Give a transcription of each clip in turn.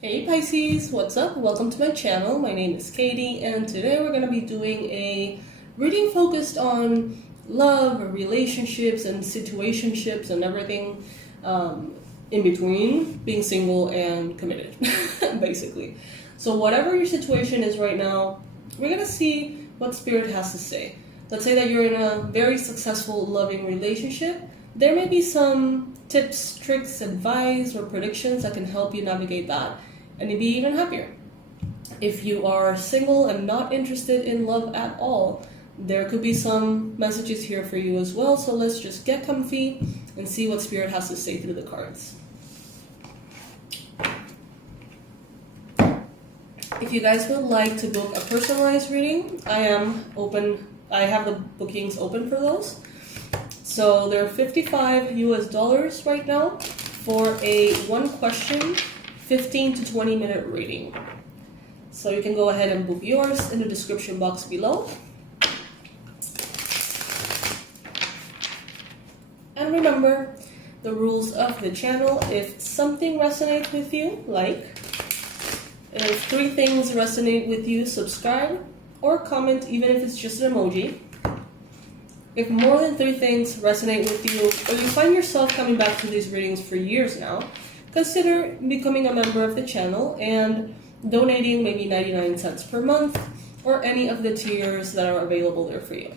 Hey Pisces, what's up? Welcome to my channel. My name is Katie, and today we're going to be doing a reading focused on love, relationships, and situationships, and everything in between being single and committed, basically. So whatever your situation is right now, we're going to see what Spirit has to say. Let's say that you're in a very successful, loving relationship. There may be some tips, tricks, advice, or predictions that can help you navigate that and be even happier. If you are single and not interested in love at all, there could be some messages here for you as well. So let's just get comfy and see what Spirit has to say through the cards. If you guys would like to book a personalized reading, I have the bookings open for those. So they're $55 US right now for a one question, 15 to 20 minute reading. So you can go ahead and book yours in the description box below. And remember the rules of the channel. If something resonates with you, like. If 3 things resonate with you, subscribe or comment, even if it's just an emoji. If more than 3 things resonate with you, or you find yourself coming back to these readings for years now, consider becoming a member of the channel and donating maybe 99 cents per month or any of the tiers that are available there for you.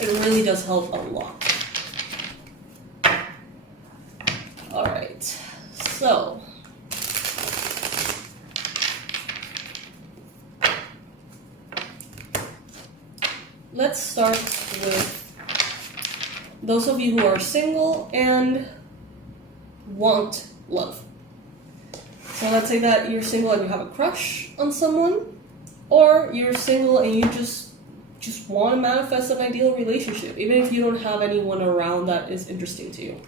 It really does help a lot. Alright, so let's start with those of you who are single and want love. So let's say that you're single and you have a crush on someone, or you're single and you just want to manifest an ideal relationship, even if you don't have anyone around that is interesting to you.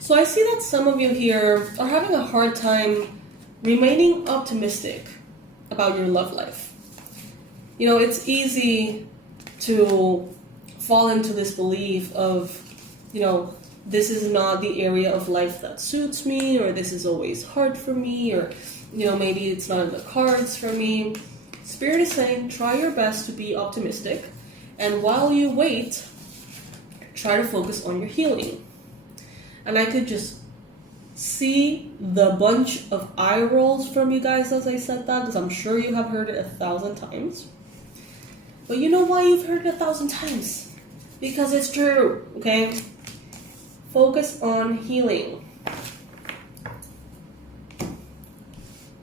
So I see that some of you here are having a hard time remaining optimistic about your love life. You know, it's easy to fall into this belief of, this is not the area of life that suits me, or this is always hard for me, or, maybe it's not in the cards for me. Spirit is saying, try your best to be optimistic, and while you wait, try to focus on your healing. And I could just see the bunch of eye rolls from you guys as I said that, because I'm sure you have heard it 1,000 times. But you know why you've heard it 1,000 times? Because it's true, okay? Focus on healing.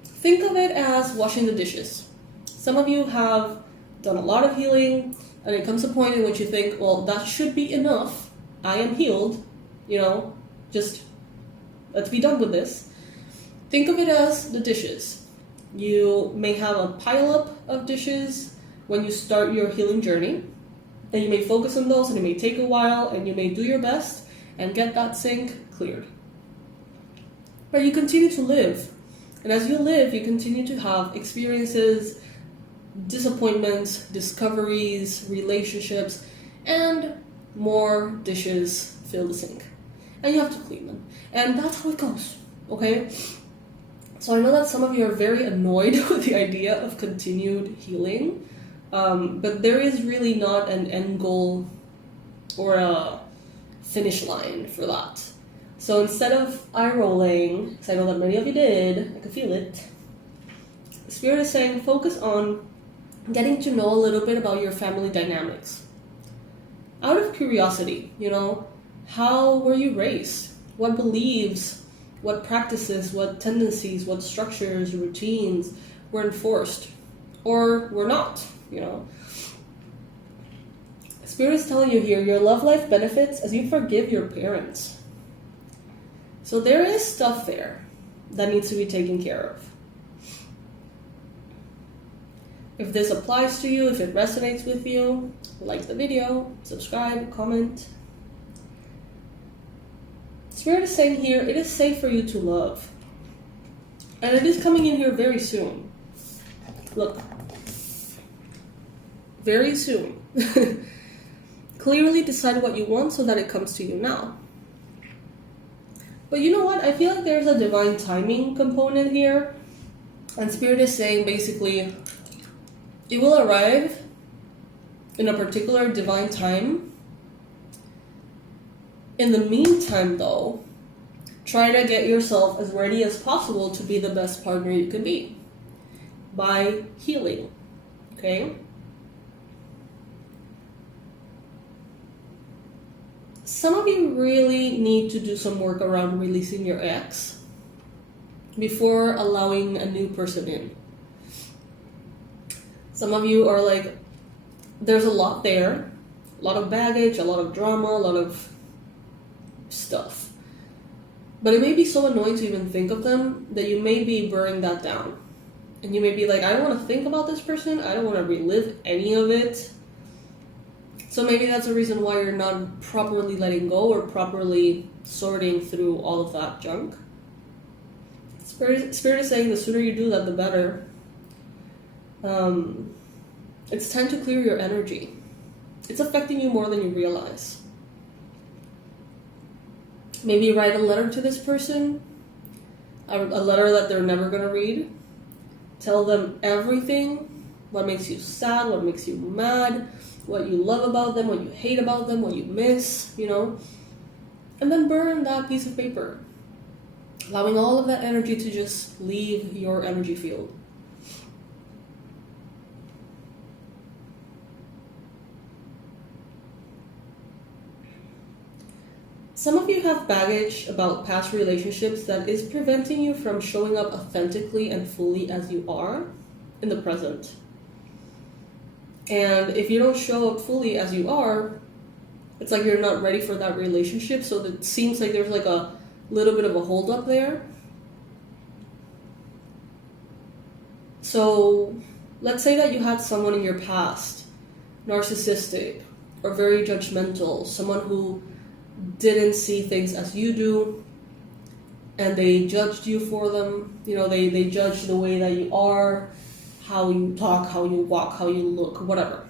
Think of it as washing the dishes. Some of you have done a lot of healing, and it comes a point in which you think, well, that should be enough. I am healed, just let's be done with this. Think of it as the dishes. You may have a pileup of dishes when you start your healing journey, and you may focus on those, and it may take a while, and you may do your best and get that sink cleared. But you continue to live, and as you live, you continue to have experiences, disappointments, discoveries, relationships, and more dishes fill the sink. And you have to clean them. And that's how it goes, okay? So I know that some of you are very annoyed with the idea of continued healing, but there is really not an end goal or a finish line for that. So instead of eye rolling, because I know that many of you did, I can feel it, the Spirit is saying focus on getting to know a little bit about your family dynamics. Out of curiosity, how were you raised? What beliefs, what practices, what tendencies, what structures, routines were enforced or were not, Spirit is telling you here, your love life benefits as you forgive your parents. So there is stuff there that needs to be taken care of. If this applies to you, if it resonates with you, like the video, subscribe, comment. Spirit is saying here, it is safe for you to love. And it is coming in here very soon. Look. Very soon. Clearly decide what you want so that it comes to you now. But you know what? I feel like there's a divine timing component here. And Spirit is saying basically, it will arrive in a particular divine time. In the meantime, though, try to get yourself as ready as possible to be the best partner you can be by healing. Okay? Some of you really need to do some work around releasing your ex before allowing a new person in. Some of you are like, there's a lot there, a lot of baggage, a lot of drama, a lot of stuff. But it may be so annoying to even think of them that you may be burning that down. And you may be like, I don't want to think about this person, I don't want to relive any of it. So maybe that's a reason why you're not properly letting go or properly sorting through all of that junk. Spirit is saying the sooner you do that, the better. It's time to clear your energy. It's affecting you more than you realize. Maybe write a letter to this person, a letter that they're never going to read. Tell them everything, what makes you sad, what makes you mad, what you love about them, what you hate about them, what you miss, and then burn that piece of paper, allowing all of that energy to just leave your energy field. Some of you have baggage about past relationships that is preventing you from showing up authentically and fully as you are in the present. And if you don't show up fully as you are, it's like you're not ready for that relationship. So it seems like there's like a little bit of a hold up there. So let's say that you had someone in your past, narcissistic or very judgmental, someone who didn't see things as you do, and they judged you for them. They judged the way that you are, how you talk, how you walk, how you look, whatever.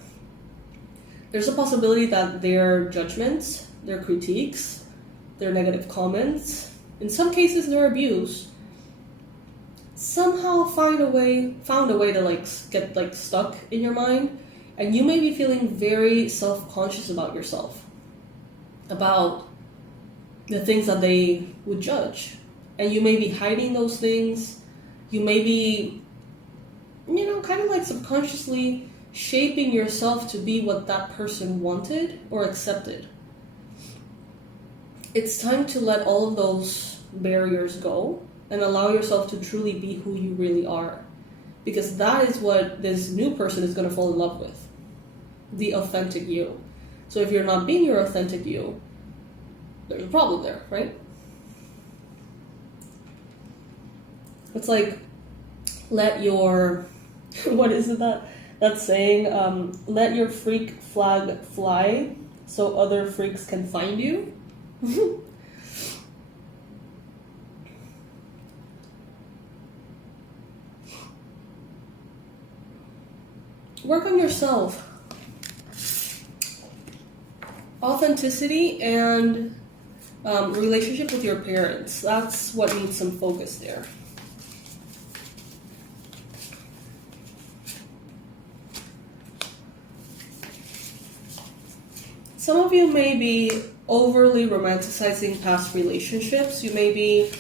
There's a possibility that their judgments, their critiques, their negative comments, in some cases their abuse, somehow found a way to get stuck in your mind, and you may be feeling very self-conscious about yourself, about the things that they would judge. And you may be hiding those things. You may be, kind of like subconsciously shaping yourself to be what that person wanted or accepted. It's time to let all of those barriers go and allow yourself to truly be who you really are. Because that is what this new person is going to fall in love with. The authentic you. So if you're not being your authentic you, there's a problem there, right? It's like, let your, what is it that saying? Let your freak flag fly so other freaks can find you. Work on yourself. Authenticity and relationship with your parents. That's what needs some focus there. Some of you may be overly romanticizing past relationships. You may be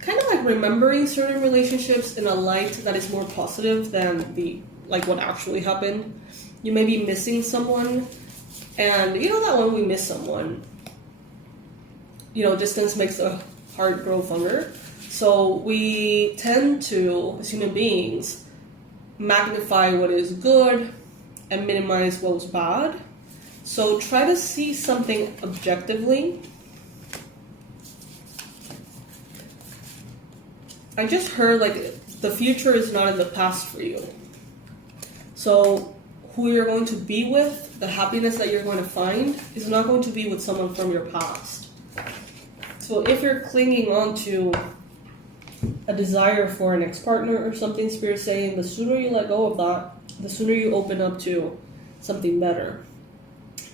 kind of like remembering certain relationships in a light that is more positive than what actually happened. You may be missing someone, and that when we miss someone, distance makes the heart grow fonder. So we tend to, as human beings, magnify what is good and minimize what was bad. So try to see something objectively. I just heard the future is not in the past for you. So who you're going to be with, the happiness that you're going to find, is not going to be with someone from your past. So if you're clinging on to a desire for an ex-partner or something, Spirit's saying the sooner you let go of that, the sooner you open up to something better.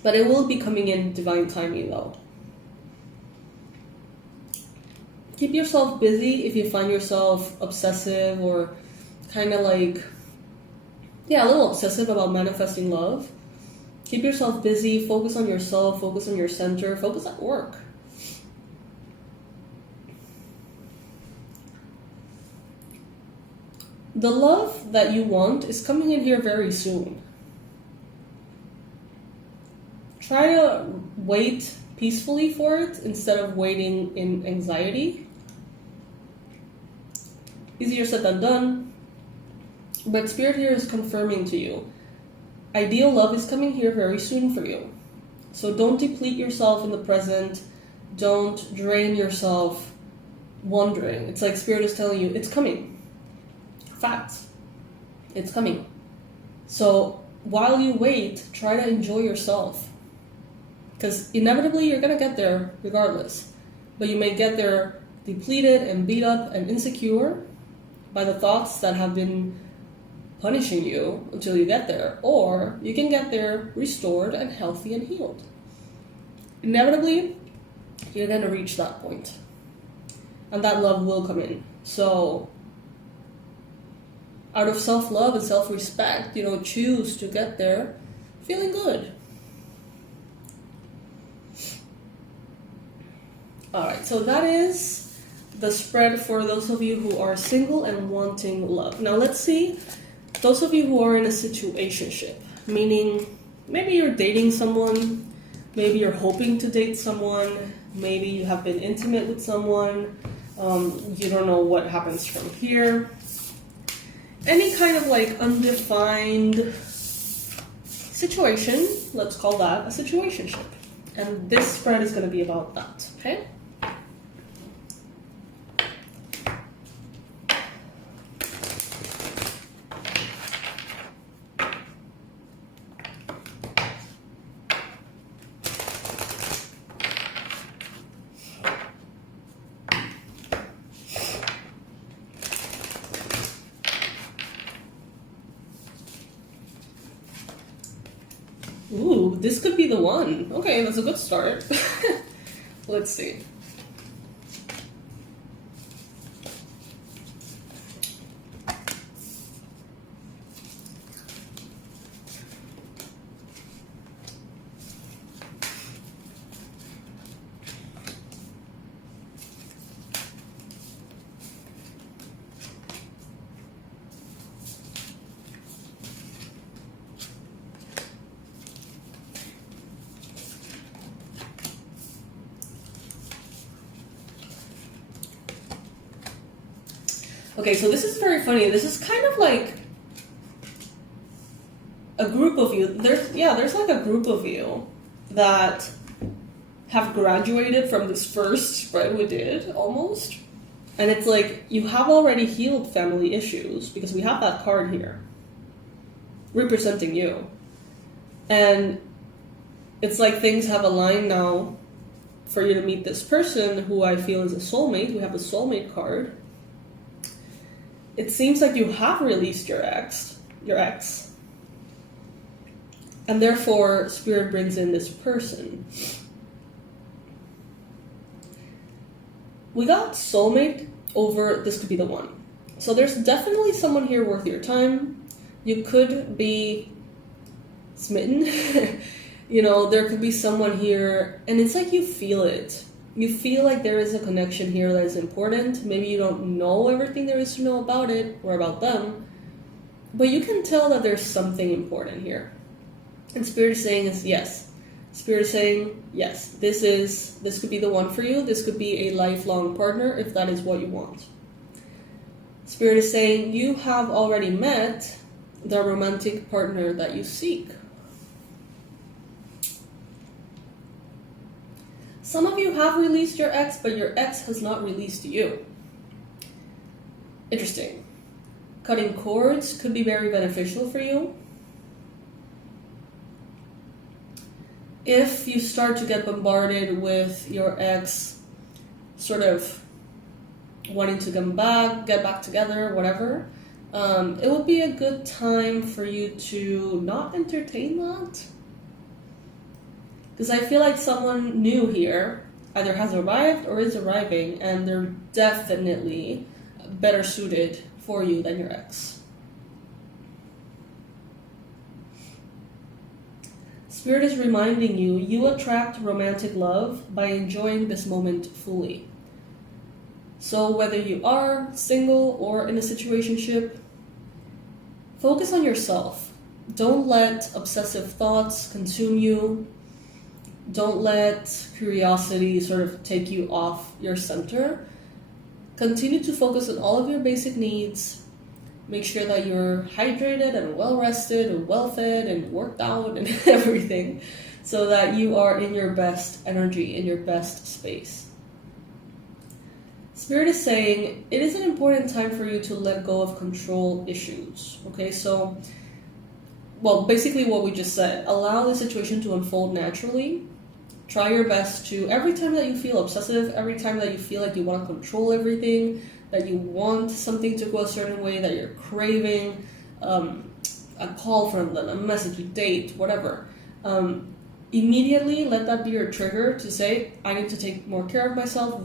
But it will be coming in divine timing though. Keep yourself busy if you find yourself obsessive or kind of like, a little obsessive about manifesting love. Keep yourself busy, focus on yourself, focus on your center, focus at work. The love that you want is coming in here very soon. Try to wait peacefully for it instead of waiting in anxiety. Easier said than done. But Spirit here is confirming to you, ideal love is coming here very soon for you. So don't deplete yourself in the present. Don't drain yourself wondering. It's like Spirit is telling you, it's coming. Facts. It's coming. So while you wait, try to enjoy yourself. Because inevitably you're going to get there regardless. But you may get there depleted and beat up and insecure by the thoughts that have been punishing you until you get there. Or you can get there restored and healthy and healed. Inevitably, you're going to reach that point. And that love will come in. So out of self-love and self-respect, choose to get there feeling good. Alright, so that is the spread for those of you who are single and wanting love. Now let's see, those of you who are in a situationship, meaning maybe you're dating someone, maybe you're hoping to date someone, maybe you have been intimate with someone, you don't know what happens from here. Any kind of like undefined situation, let's call that a situationship. And this spread is going to be about that, okay? Ooh, this could be the one. Okay, that's a good start. Let's see. Okay, so this is very funny. This is kind of like a group of you. There's like a group of you that have graduated from this first spread we did, almost. And it's like you have already healed family issues because we have that card here representing you. And it's like things have aligned now for you to meet this person who I feel is a soulmate. We have the soulmate card. It seems like you have released your ex, and therefore Spirit brings in this person. We got soulmate over this could be the one. So there's definitely someone here worth your time. You could be smitten. There could be someone here, and it's like you feel it. You feel like there is a connection here that is important. Maybe you don't know everything there is to know about it or about them, but you can tell that there's something important here. And Spirit is saying is yes. Spirit is saying yes. This could be the one for you. This could be a lifelong partner if that is what you want. Spirit is saying you have already met the romantic partner that you seek. Some of you have released your ex, but your ex has not released you. Interesting. Cutting cords could be very beneficial for you. If you start to get bombarded with your ex sort of wanting to get back together, whatever, it would be a good time for you to not entertain that. Because I feel like someone new here either has arrived or is arriving, and they're definitely better suited for you than your ex. Spirit is reminding you, you attract romantic love by enjoying this moment fully. So whether you are single or in a situationship, focus on yourself. Don't let obsessive thoughts consume you. Don't let curiosity sort of take you off your center. Continue to focus on all of your basic needs. Make sure that you're hydrated and well-rested and well-fed and worked out and everything, so that you are in your best energy, in your best space. Spirit is saying it is an important time for you to let go of control issues. Okay, so, well, basically what we just said, allow the situation to unfold naturally. Try your best to, every time that you feel obsessive, every time that you feel like you want to control everything, that you want something to go a certain way, that you're craving a call from them, a message, a date, whatever, immediately let that be your trigger to say, I need to take more care of myself.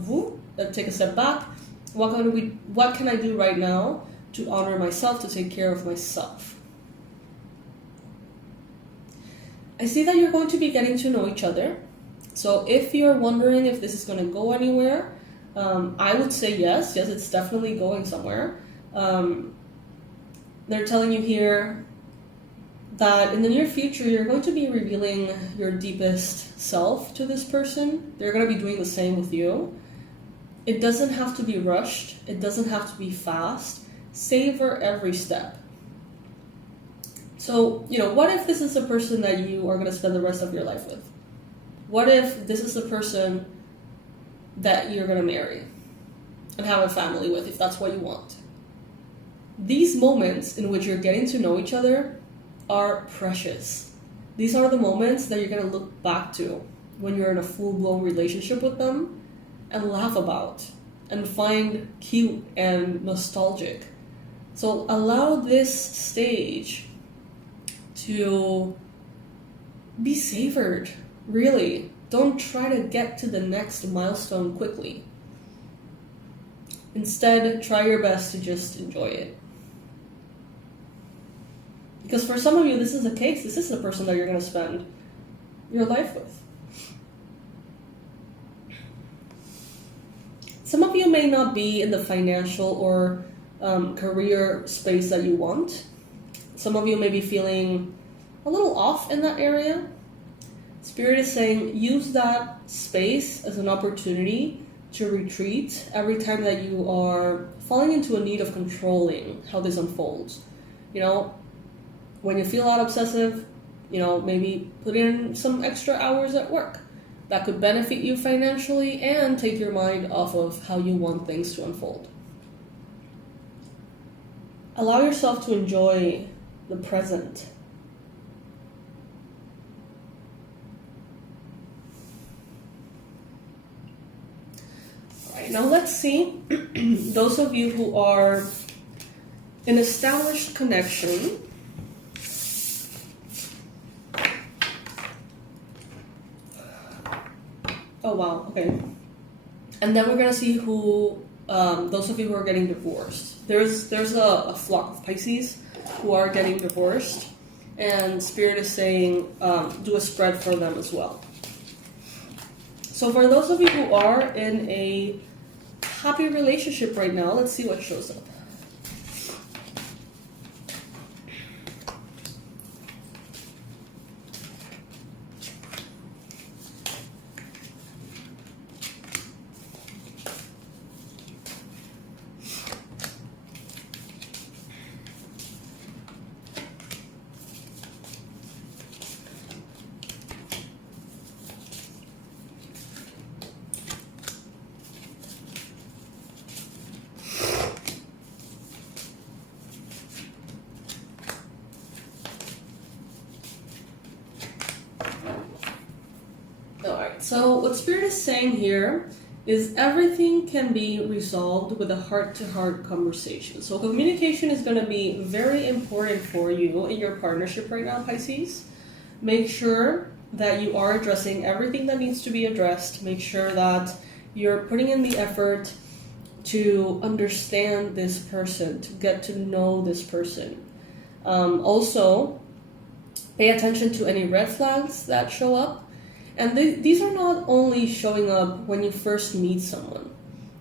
Take a step back. What can I do right now to honor myself, to take care of myself? I see that you're going to be getting to know each other. So if you're wondering if this is going to go anywhere, I would say yes. Yes, it's definitely going somewhere. They're telling you here that in the near future, you're going to be revealing your deepest self to this person. They're going to be doing the same with you. It doesn't have to be rushed. It doesn't have to be fast. Savor every step. So, what if this is a person that you are going to spend the rest of your life with? What if this is the person that you're going to marry and have a family with, if that's what you want? These moments in which you're getting to know each other are precious. These are the moments that you're going to look back to when you're in a full-blown relationship with them and laugh about and find cute and nostalgic. So allow this stage to be savored. Really, don't try to get to the next milestone quickly. Instead, try your best to just enjoy it. Because for some of you, this is the case. This is the person that you're going to spend your life with. Some of you may not be in the financial or career space that you want. Some of you may be feeling a little off in that area. Spirit is saying use that space as an opportunity to retreat every time that you are falling into a need of controlling how this unfolds. When you feel that obsessive, maybe put in some extra hours at work. That could benefit you financially and take your mind off of how you want things to unfold. Allow yourself to enjoy the present. All right, now let's see those of you who are in established connection. Oh, wow, okay. And then we're going to see who, those of you who are getting divorced. There's a flock of Pisces who are getting divorced, and Spirit is saying do a spread for them as well. So for those of you who are in a happy relationship right now, let's see what shows up. So what Spirit is saying here is everything can be resolved with a heart-to-heart conversation. So communication is going to be very important for you in your partnership right now, Pisces. Make sure that you are addressing everything that needs to be addressed. Make sure that you're putting in the effort to understand this person, to get to know this person. Also, pay attention to any red flags that show up. And these are not only showing up when you first meet someone.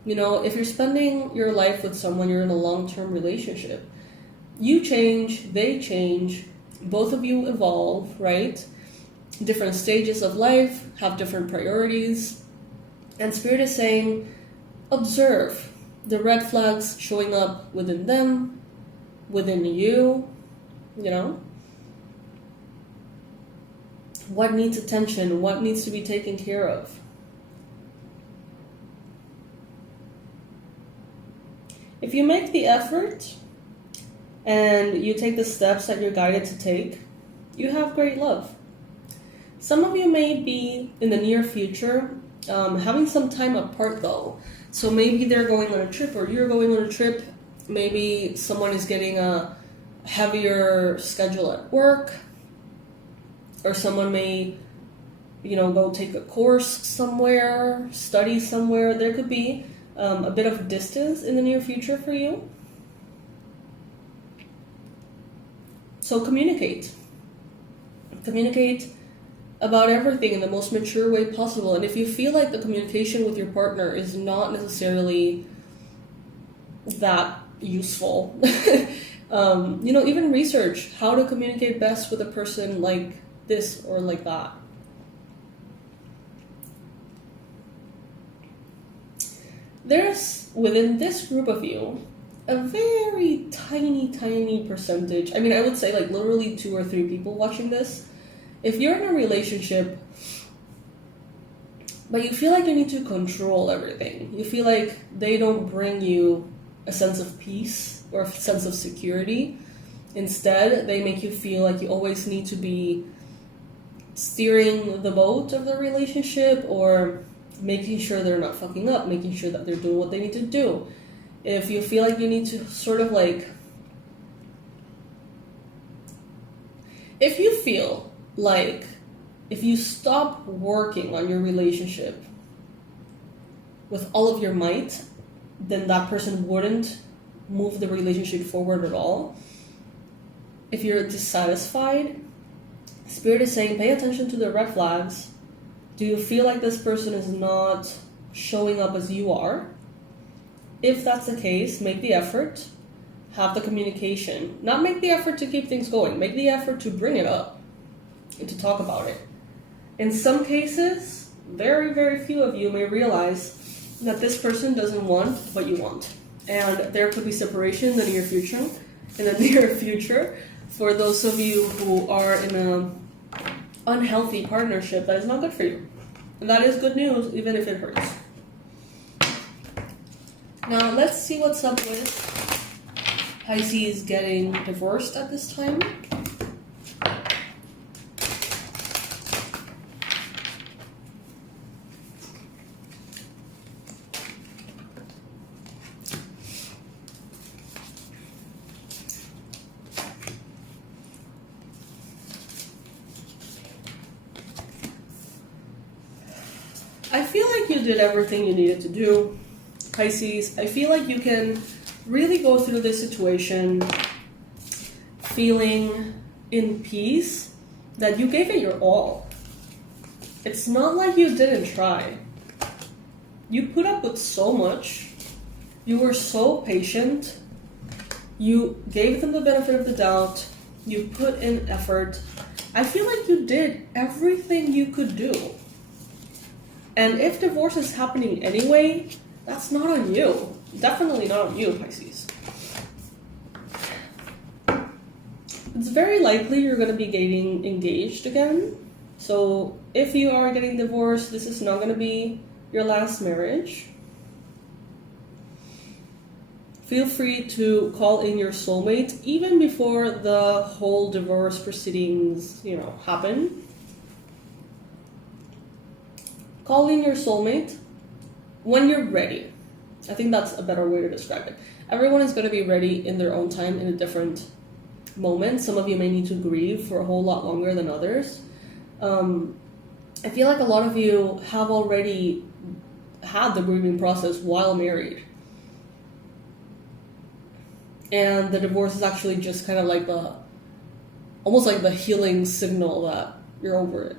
You know, if you're spending your life with someone, you're in a long-term relationship. You change, they change, both of you evolve, right? Different stages of life have different priorities. And Spirit is saying, observe the red flags showing up within them, within you, you know? What needs attention? What needs to be taken care of? If you make the effort and you take the steps that you're guided to take, you have great love. Some of you may be in the near future having some time apart though. So maybe they're going on a trip or you're going on a trip. Maybe someone is getting a heavier schedule at work. Or someone may, you know, go take a course somewhere, study somewhere. There could be a bit of distance in the near future for you. So communicate. Communicate about everything in the most mature way possible. And if you feel like the communication with your partner is not necessarily that useful, you know, even research how to communicate best with a person like this or like that. There's, within this group of you, a very tiny percentage. I mean, I would say like literally 2 or 3 people watching this. If you're in a relationship, but you feel like you need to control everything, you feel like they don't bring you a sense of peace or a sense of security. Instead, they make you feel like you always need to be steering the boat of the relationship or making sure they're not fucking up, making sure that they're doing what they need to do. If you feel like you need to sort of like, if you feel like if you stop working on your relationship with all of your might, then that person wouldn't move the relationship forward at all. If you're dissatisfied, Spirit is saying, pay attention to the red flags. Do you feel like this person is not showing up as you are? If that's the case, make the effort. Have the communication. Not make the effort to keep things going. Make the effort to bring it up and to talk about it. In some cases, very few of you may realize that this person doesn't want what you want. And there could be separation in the near future. For those of you who are in an unhealthy partnership that is not good for you. And that is good news, even if it hurts. Now, let's see what's up with Pisces getting divorced at this time. I feel like you did everything you needed to do, Pisces. I feel like you can really go through this situation feeling in peace that you gave it your all. It's not like you didn't try. You put up with so much. You were so patient. You gave them the benefit of the doubt. You put in effort. I feel like you did everything you could do. And if divorce is happening anyway, that's not on you. Definitely not on you, Pisces. It's very likely you're going to be getting engaged again. So if you are getting divorced, this is not going to be your last marriage. Feel free to call in your soulmate even before the whole divorce proceedings, happen. Call in your soulmate when you're ready. I think that's a better way to describe it. Everyone is going to be ready in their own time in a different moment. Some of you may need to grieve for a whole lot longer than others. I feel like a lot of you have already had the grieving process while married. And the divorce is actually just kind of like almost like the healing signal that you're over it.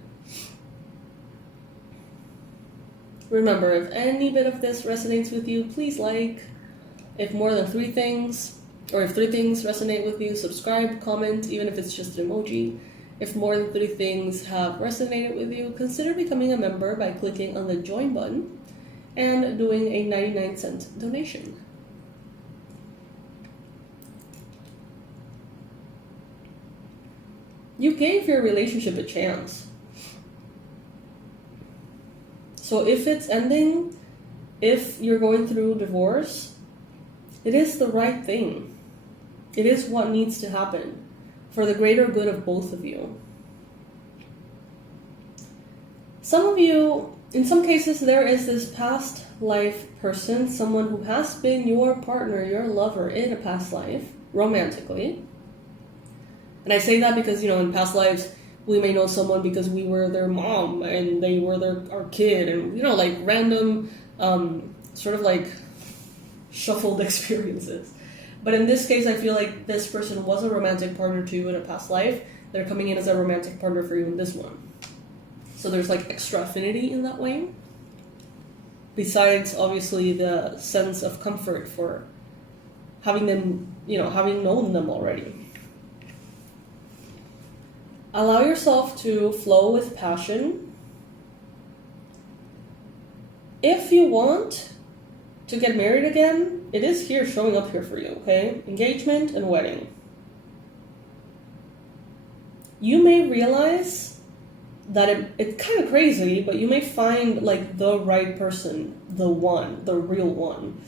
Remember, if any bit of this resonates with you, please like. If more than 3 things, or if 3 things resonate with you, subscribe, comment, even if it's just an emoji. If more than 3 things have resonated with you, consider becoming a member by clicking on the join button and doing a 99-cent donation. You gave your relationship a chance. So if it's ending, if you're going through divorce, it is the right thing. It is what needs to happen for the greater good of both of you. Some of you, in some cases, there is this past life person, someone who has been your partner, your lover in a past life, romantically. And I say that because, in past lives, we may know someone because we were their mom and they were our kid, and, like random, sort of like shuffled experiences. But in this case, I feel like this person was a romantic partner to you in a past life. They're coming in as a romantic partner for you in this one. So there's like extra affinity in that way. Besides, obviously, the sense of comfort for having them, having known them already. Allow yourself to flow with passion. If you want to get married again, it is here, showing up here for you, okay? Engagement and wedding. You may realize that it's kind of crazy, but you may find like the right person, the one, the real one,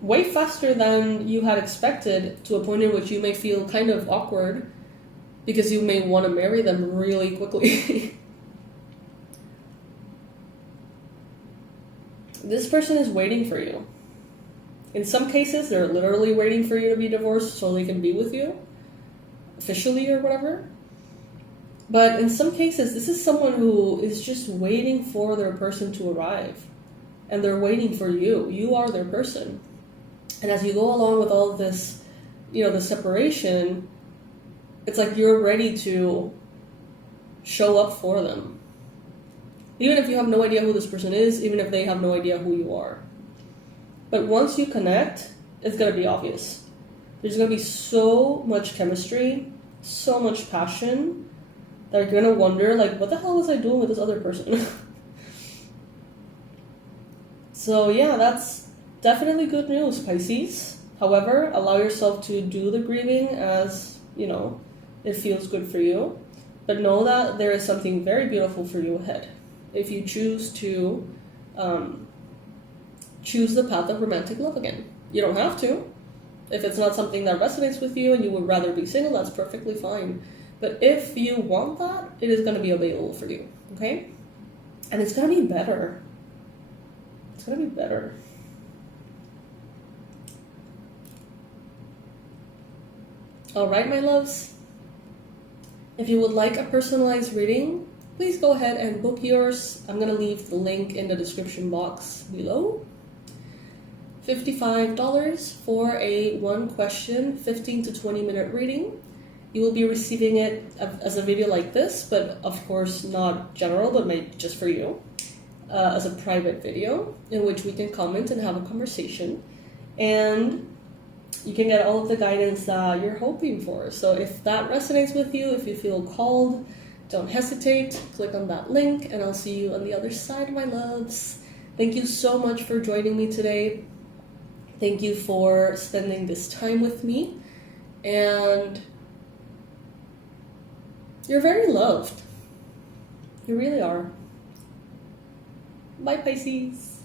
way faster than you had expected, to a point in which you may feel kind of awkward because you may want to marry them really quickly. This person is waiting for you. In some cases, they're literally waiting for you to be divorced so they can be with you, officially or whatever. But in some cases, this is someone who is just waiting for their person to arrive. And they're waiting for you. You are their person. And as you go along with all of this, the separation, it's like you're ready to show up for them. Even if you have no idea who this person is, even if they have no idea who you are. But once you connect, it's going to be obvious. There's going to be so much chemistry, so much passion, that you're going to wonder, like, what the hell was I doing with this other person? So yeah, that's definitely good news, Pisces. However, allow yourself to do the grieving as, it feels good for you. But know that there is something very beautiful for you ahead. If you choose to choose the path of romantic love again. You don't have to. If it's not something that resonates with you and you would rather be single, that's perfectly fine. But if you want that, it is going to be available for you, okay? And it's going to be better. It's going to be better. All right, my loves. If you would like a personalized reading, please go ahead and book yours. I'm going to leave the link in the description box below. $55 for a 1-question, 15 to 20 minute reading. You will be receiving it as a video like this, but of course not general, but just for you, as a private video in which we can comment and have a conversation. And you can get all of the guidance that you're hoping for. So if that resonates with you, if you feel called, don't hesitate, click on that link, and I'll see you on the other side, my loves. Thank you so much for joining me today. Thank you for spending this time with me. And you're very loved. You really are. Bye, Pisces.